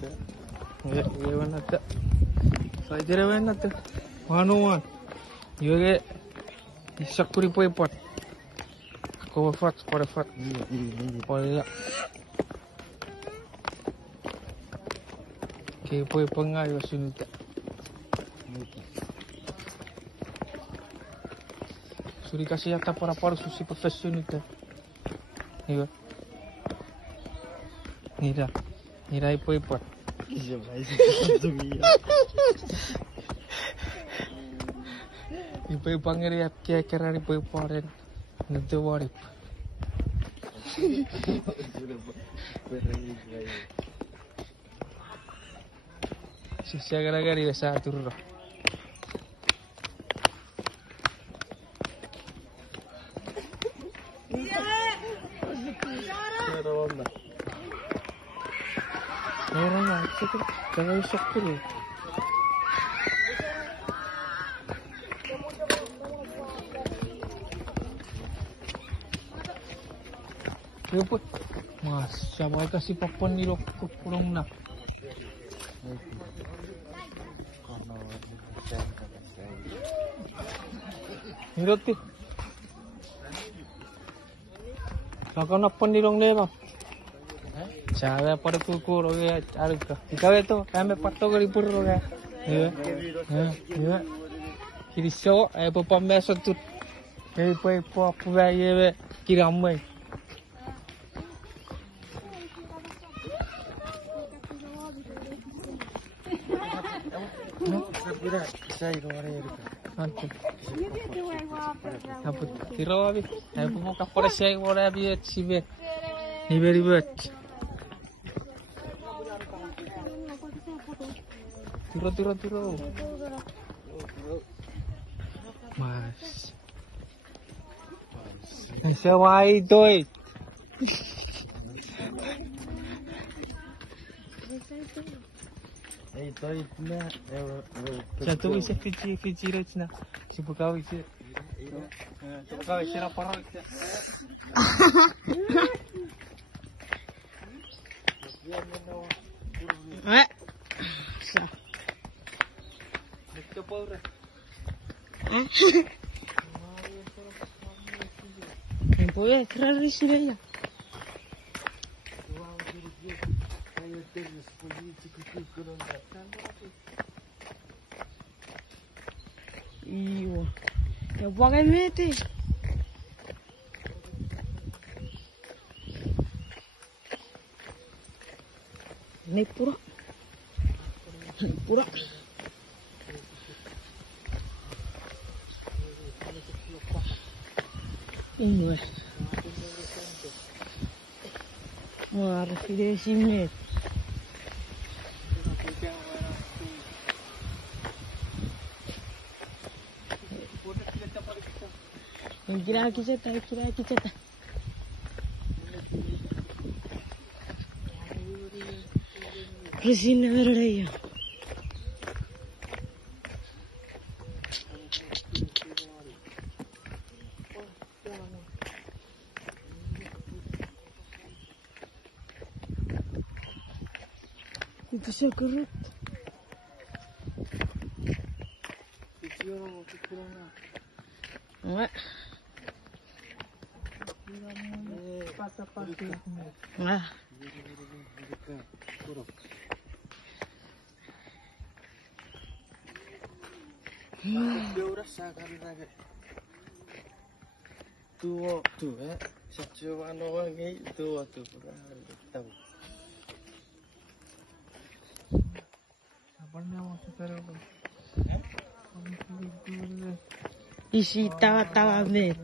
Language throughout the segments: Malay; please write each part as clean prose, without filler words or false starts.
Iya benar tak. Saya kira benar tak. Hanuman. Juga isakuri poipat. Aku fat, pada fat. Pada. Kepoi pengai wasunu tak. Suri kasih yata para susi profesional tak. Iya. Nira poipat. Ipai pangeri apke kerani poiparen. Nanti warip. Sisa gara-gara biasa turun. Orang nak cakap jangan sok dulu. Cepet, mas, siapa kasih papan di lokok kurang nak. Hiroti. Lakukan apa di long leba? Saya pada kukur oke, cari ke. Ikaw itu, kami patok dari pura oke. Iya. Kiri so, pepamesa tu. Apa ye kiramai. Saya kemarin nanti. Apa tiro abi? Apa mau kapal saya boleh abi cibe. Iberi buat. Tiro. Mas. Sewai doi. Itu na. Satu bisa Fiji rachna. Siapa isi. Siapa isi rapor. Itu power. Power kerana sini ya. Iyo, ya pakai mete. Ini pura. Ini. Wah, di sini. Kira kita. Kesini ada ya. Itu saya kerut. Enggak. Nah. Tuh, saya orang itu tuh. Isi tawa met.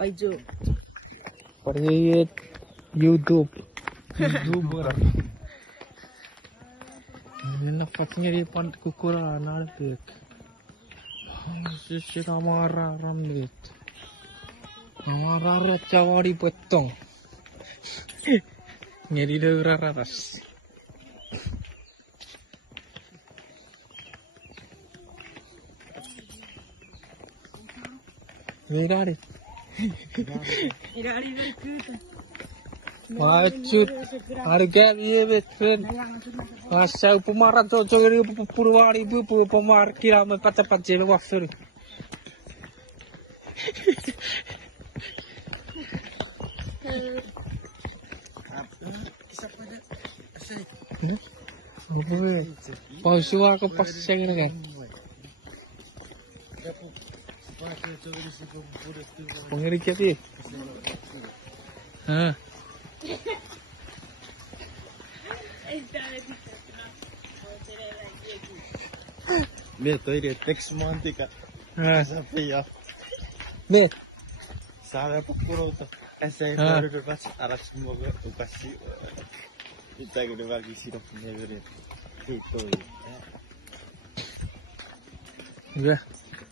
Ayo. Pada YouTube. Napasnya di pan kukuran albek. Sisi marah rambut. Marah cawari potong. Ngeri dah raras. Merah deh. Macut, harga dia betren. Masa pemarat tu cakap dia purwari bu pemar kira macam macam wafir. Apa? Pausu aku pas cakap kan. Pengiri kiri. Ha. Me toire text mantika. Ha. Sampai ya. Me. Sabe pukul tu. Ese itu pas aras semoga ukasi. Kita gede bagi sirap neverin. Itu. Ya.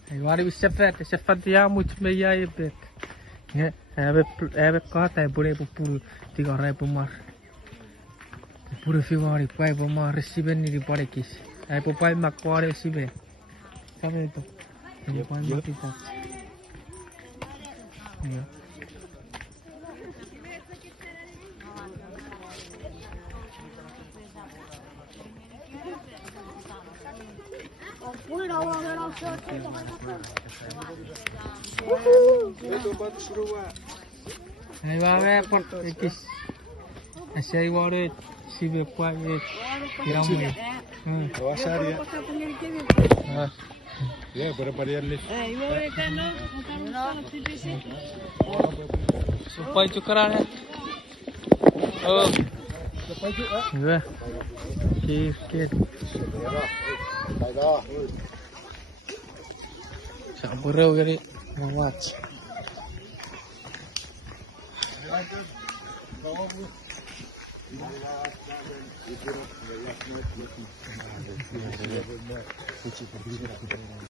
Agora o chefe dia muito meia aí bet. É kata boleh pupul tiga rai pemar. Pura fiwari pai pemar resiben ni di pada kis. Pai mak pada resiben. Siapa itu? Pai mak kita. Ya. Hai bawa pot ekis. Asai waret si bepa ek kiramai. Wasari. Ah. Ya berapa dia ni? Supaya cukuran ya. Oh. Ya. Kit. Sampurau kali mawat.